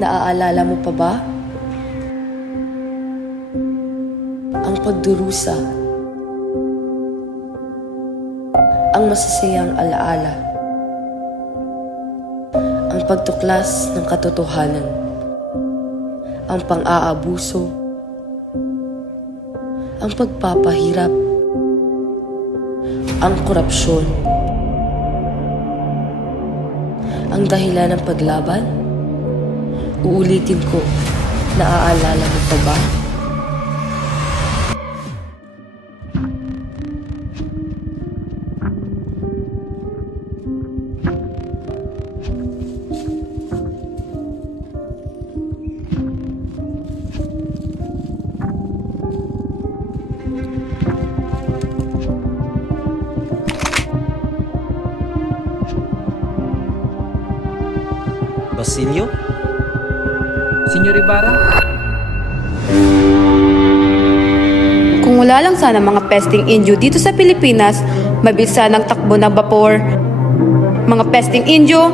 Naaalala mo pa ba? Ang pagdurusa. Ang masasayang alaala. Ang pagtuklas ng katotohanan. Ang pang-aabuso. Ang pagpapahirap. Ang korupsyon. Ang dahilan ng paglaban. Uulitin ko, naaalala mo pa ba? Basilio? Senyor Ibarra? Kung wala lang sana mga pesting indio dito sa Pilipinas, mabilis sana ang takbo ng vapor. Mga pesting indio!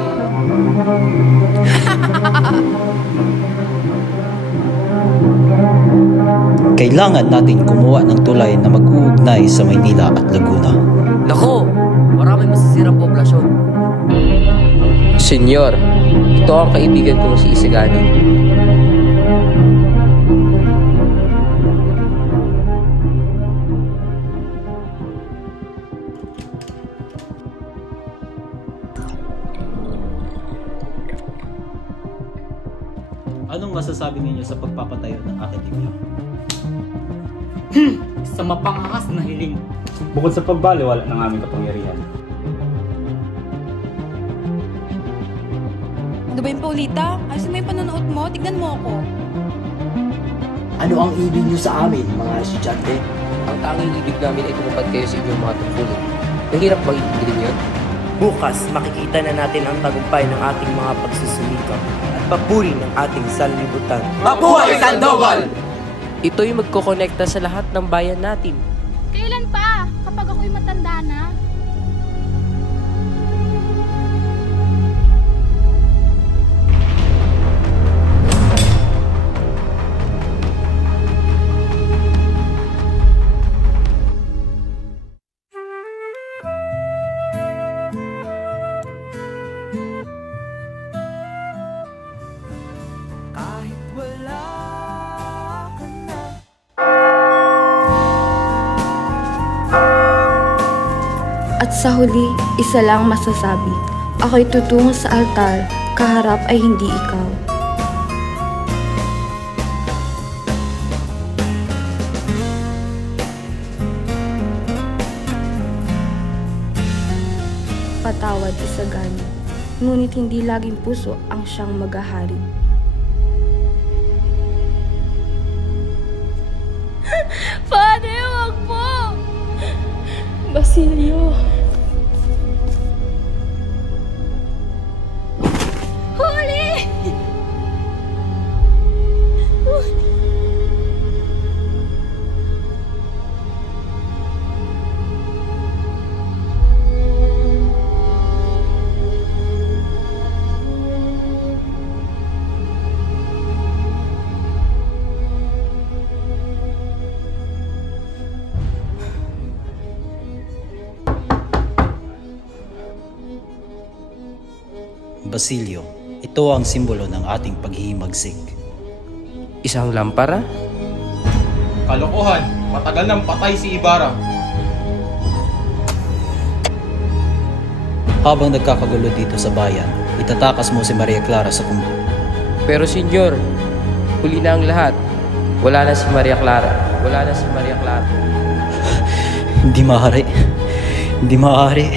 Kailangan natin kumuha ng tulay na mag-uugnay sa Maynila at Laguna. Nako! Maraming masisirang poblasyon. Senyor, ito ang kaibigan kong si Isagani. Anong masasabi ninyo sa pagpapatayo ng akademya? Sa mapanghakas na hiling. Bukod sa pagbaliwala ng aming kapangyarihan. Ano ba yung Paulita? Ayos mo yung panonood mo? Tignan mo ako. Ano ang ibig niyo sa amin, mga estudyante? Ang tanging ibig namin ay tumupad kayo sa inyong mga tungkulin. Mahirap mag-iintindihin yun. Bukas, makikita na natin ang tagumpay ng ating mga pagsusumikap at papuri ng ating sanlibutan. Mabuhay Sandoval! Ito'y magkokonekta sa lahat ng bayan natin. Kailan pa? Kapag ako'y matanda na? At sa huli, isa lang masasabi. Ako'y tutungo sa altar, kaharap ay hindi ikaw. Patawad, Isagani. Ngunit hindi laging puso ang siyang maghahari. Father, wag po! Basilio! Huli! Basilio, ito ang simbolo ng ating paghihimagsik. Isang lampara? Kalokohan! Matagal nang patay si Ibarra. Habang nagkakagulo dito sa bayan, itatakas mo si Maria Clara sa kumbo. Pero senyor, huli na ang lahat. Wala na si Maria Clara. Wala na si Maria Clara. Hindi maaari. Hindi maaari.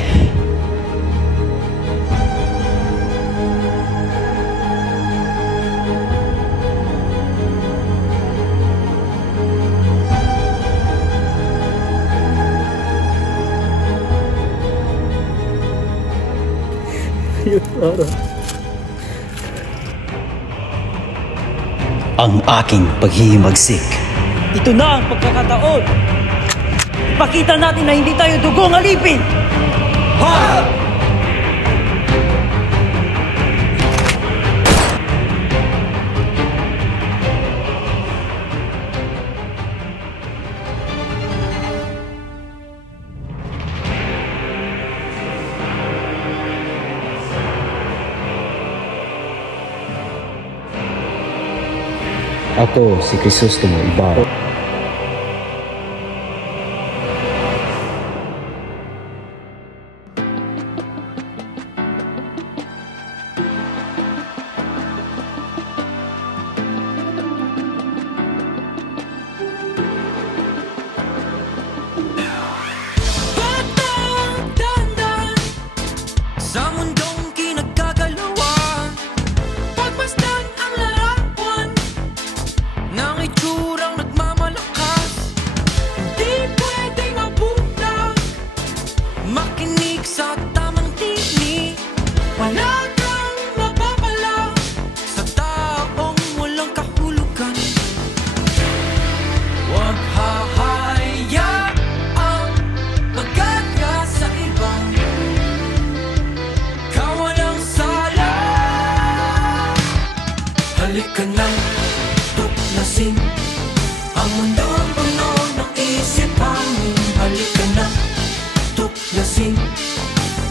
Ang aking paghihimagsik. Ito na ang pagkakataon! Ipakita natin na hindi tayo dugong alipin! Ha! Ako si Crisostomo Ibarra. Sa mundong kinagkagalawan, pagmasdan ang larawan ng itsurang nagmamalakas. Hindi pwedeng mabulag, makinig sa tamang tinig. Wala kang mapapala sa taong walang kahulugan. Huwag hahayaang magagya sa ibang kawalang sala. Halika nang tuklasin ang mundong puno ng isipan. Halika nang tuklasin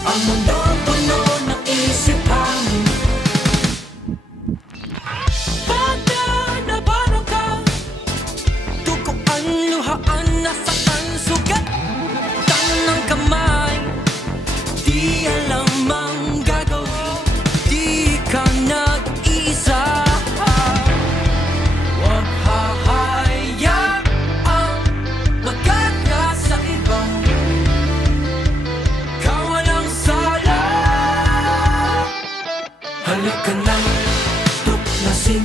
ang mundong puno ng isipan. Bata na bano ka, tukuan, luhaan, nasaktan, sugat ng kamay. Di alam ang gagawin, di ka nag-iisa. Huwag hahayaang magagya sa ibang kawalang sala. Halika nang tuklasin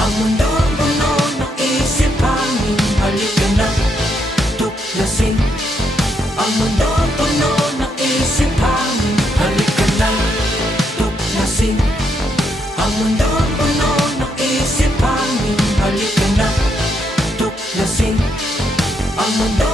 ang mundong puno ng isipan. Halika nang tuklasin ang mundong puno ng isipan. Halika nang tuklasin ang mundong puno ng isipan. Halika nang tuklasin ang mundong